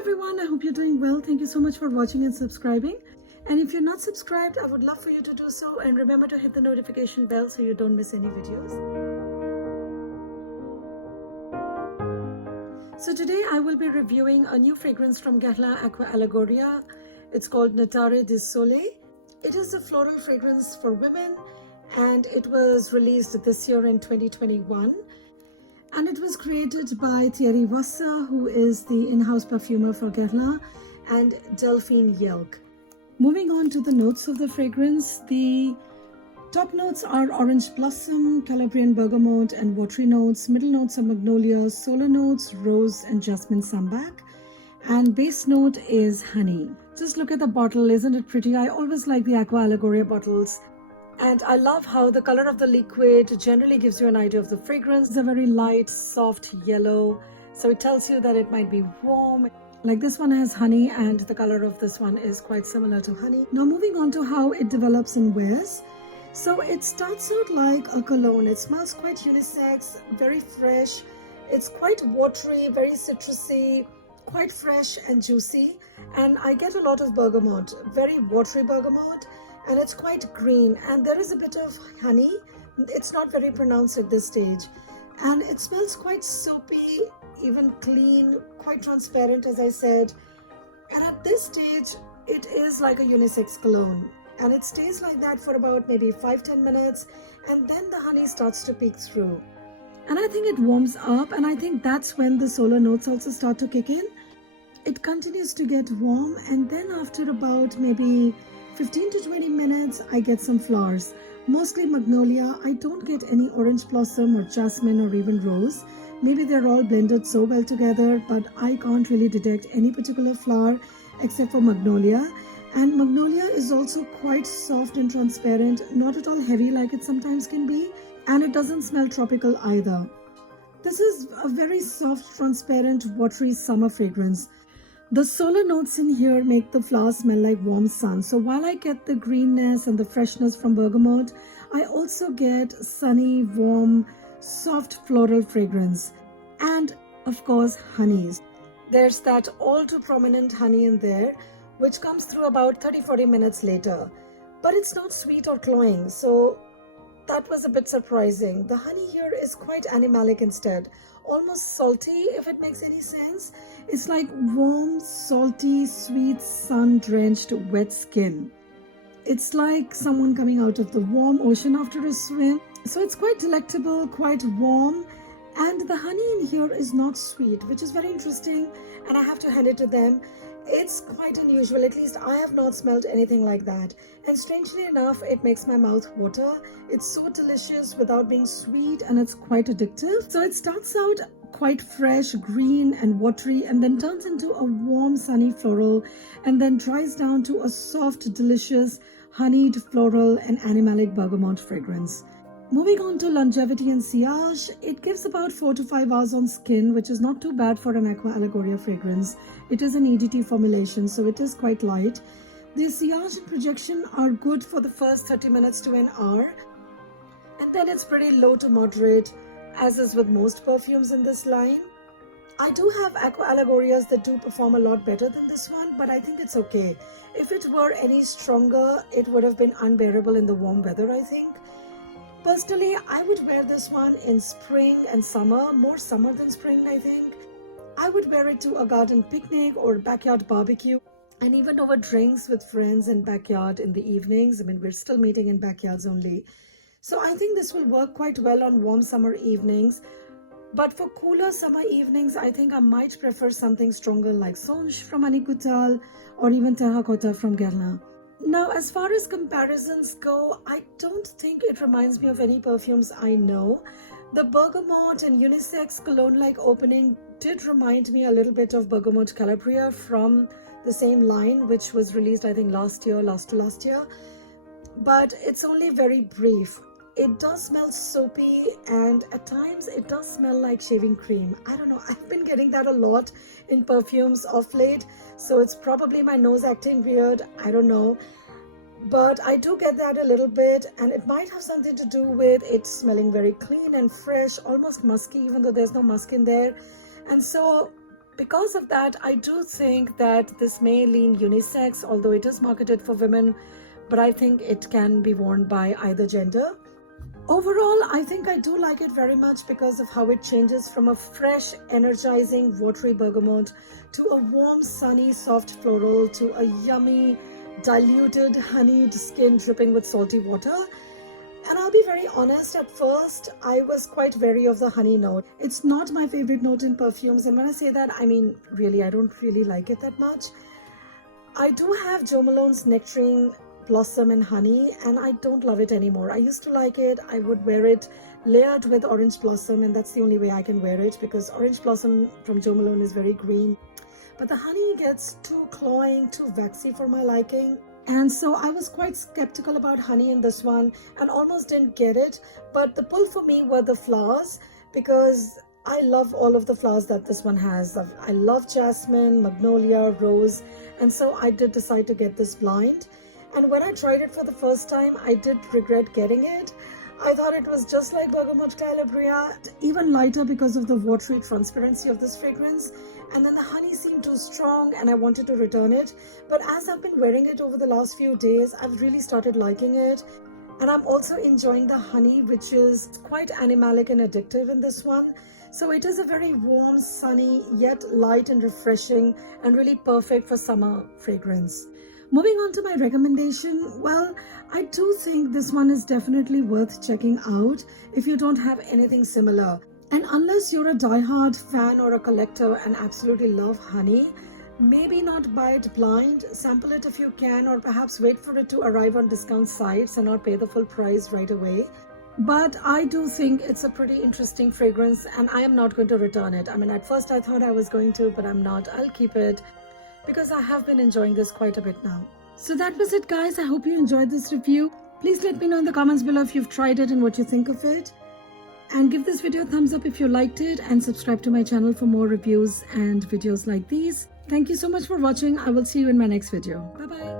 everyone, I hope you're doing well. Thank you so much for watching and subscribing. And if you're not subscribed, I would love for you to do so, and remember to hit the notification bell so you don't miss any videos. So today I will be reviewing a new fragrance from Guerlain Aqua Allegoria. It's called Nettare Di Sole. It is a floral fragrance for women and it was released this year in 2021. And it was created by Thierry Wasser, who is the in-house perfumer for Guerlain, and Delphine Yelk. Moving on to the notes of the fragrance, the top notes are orange blossom, Calabrian bergamot, and watery notes. Middle notes are magnolia, solar notes, rose, and jasmine sambac. And base note is honey. Just look at the bottle, isn't it pretty? I always like the Aqua Allegoria bottles. And I love how the color of the liquid generally gives you an idea of the fragrance. It's a very light, soft yellow. So it tells you that it might be warm. Like this one has honey, and the color of this one is quite similar to honey. Now moving on to how it develops and wears. So it starts out like a cologne. It smells quite unisex, very fresh. It's quite watery, very citrusy, quite fresh and juicy. And I get a lot of bergamot, very watery bergamot. And it's quite green, and there is a bit of honey. It's not very pronounced at this stage, and it smells quite soapy, even clean, quite transparent, as I said. And at this stage it is like a unisex cologne, and it stays like that for about maybe 5-10 minutes, and then the honey starts to peek through, and I think it warms up, and I think that's when the solar notes also start to kick in. It continues to get warm, and then after about maybe 15 to 20 minutes, I get some flowers, mostly magnolia. I don't get any orange blossom or jasmine or even rose. Maybe they're all blended so well together, but I can't really detect any particular flower except for magnolia. And magnolia is also quite soft and transparent, not at all heavy like it sometimes can be, and it doesn't smell tropical either. This is a very soft, transparent, watery summer fragrance. The solar notes in here make the flowers smell like warm sun. So while I get the greenness and the freshness from bergamot, I also get sunny, warm, soft floral fragrance. And of course, honeys. There's that all too prominent honey in there, which comes through about 30-40 minutes later. But it's not sweet or cloying, so that was a bit surprising. The honey here is quite animalic instead, almost salty, if it makes any sense. It's like warm, salty, sweet, sun-drenched, wet skin. It's like someone coming out of the warm ocean after a swim. So it's quite delectable, quite warm, and the honey in here is not sweet, which is very interesting, and I have to hand it to them. It's quite unusual, at least I have not smelled anything like that. And strangely enough, it makes my mouth water. It's so delicious without being sweet, and it's quite addictive. So it starts out quite fresh, green and watery, and then turns into a warm, sunny floral, and then dries down to a soft, delicious, honeyed floral and animalic bergamot fragrance. Moving on to longevity and sillage, it gives about 4 to 5 hours on skin, which is not too bad for an Aqua Allegoria fragrance. It is an EDT formulation, so it is quite light. The sillage and projection are good for the first 30 minutes to an hour, and then it's pretty low to moderate, as is with most perfumes in this line. I do have Aqua Allegorias that do perform a lot better than this one, but I think it's okay. If it were any stronger, it would have been unbearable in the warm weather, I think. Personally, I would wear this one in spring and summer, more summer than spring, I think. I would wear it to a garden picnic or backyard barbecue, and even over drinks with friends in backyard in the evenings. I mean, we're still meeting in backyards only. So I think this will work quite well on warm summer evenings. But for cooler summer evenings, I think I might prefer something stronger like Songe from Annick Goutal or even Terracotta from Guerlain. Now, as far as comparisons go, I don't think it reminds me of any perfumes I know. The bergamot and unisex cologne-like opening did remind me a little bit of Bergamot Calabria from the same line, which was released, I think, last to last year. But it's only very brief. It does smell soapy, and at times it does smell like shaving cream. I don't know, I've been getting that a lot in perfumes of late, so it's probably my nose acting weird, I don't know. But I do get that a little bit, and it might have something to do with it smelling very clean and fresh, almost musky, even though there's no musk in there. And so Because of that, I do think that this may lean unisex, although it is marketed for women, but I think it can be worn by either gender. Overall, I think I do like it very much because of how it changes from a fresh, energizing, watery bergamot to a warm, sunny, soft floral to a yummy, diluted, honeyed skin dripping with salty water. And I'll be very honest, at first, I was quite wary of the honey note. It's not my favorite note in perfumes, and when I say that, I mean, really, I don't really like it that much. I do have Jo Malone's Nectarine Blossom and Honey, and I don't love it anymore. I used to like it. I would wear it layered with Orange Blossom, and that's the only way I can wear it because Orange Blossom from Jo Malone is very green. But the honey gets too cloying, too waxy for my liking. And so I was quite skeptical about honey in this one and almost didn't get it. But the pull for me were the flowers because I love all of the flowers that this one has. I love jasmine, magnolia, rose, and so I did decide to get this blind. And when I tried it for the first time, I did regret getting it. I thought it was just like Bergamot Calabria, even lighter because of the watery transparency of this fragrance. And then the honey seemed too strong and I wanted to return it. But as I've been wearing it over the last few days, I've really started liking it. And I'm also enjoying the honey, which is quite animalic and addictive in this one. So it is a very warm, sunny, yet light and refreshing and really perfect for summer fragrance. Moving on to my recommendation, well, I do think this one is definitely worth checking out if you don't have anything similar. And unless you're a diehard fan or a collector and absolutely love honey, maybe not buy it blind, sample it if you can, or perhaps wait for it to arrive on discount sites and not pay the full price right away. But I do think it's a pretty interesting fragrance and I am not going to return it. I mean, at first I thought I was going to, but I'm not. I'll keep it because I have been enjoying this quite a bit now. So that was it, guys. I hope you enjoyed this review. Please let me know in the comments below if you've tried it and what you think of it. And give this video a thumbs up if you liked it and subscribe to my channel for more reviews and videos like these. Thank you so much for watching. I will see you in my next video. Bye-bye.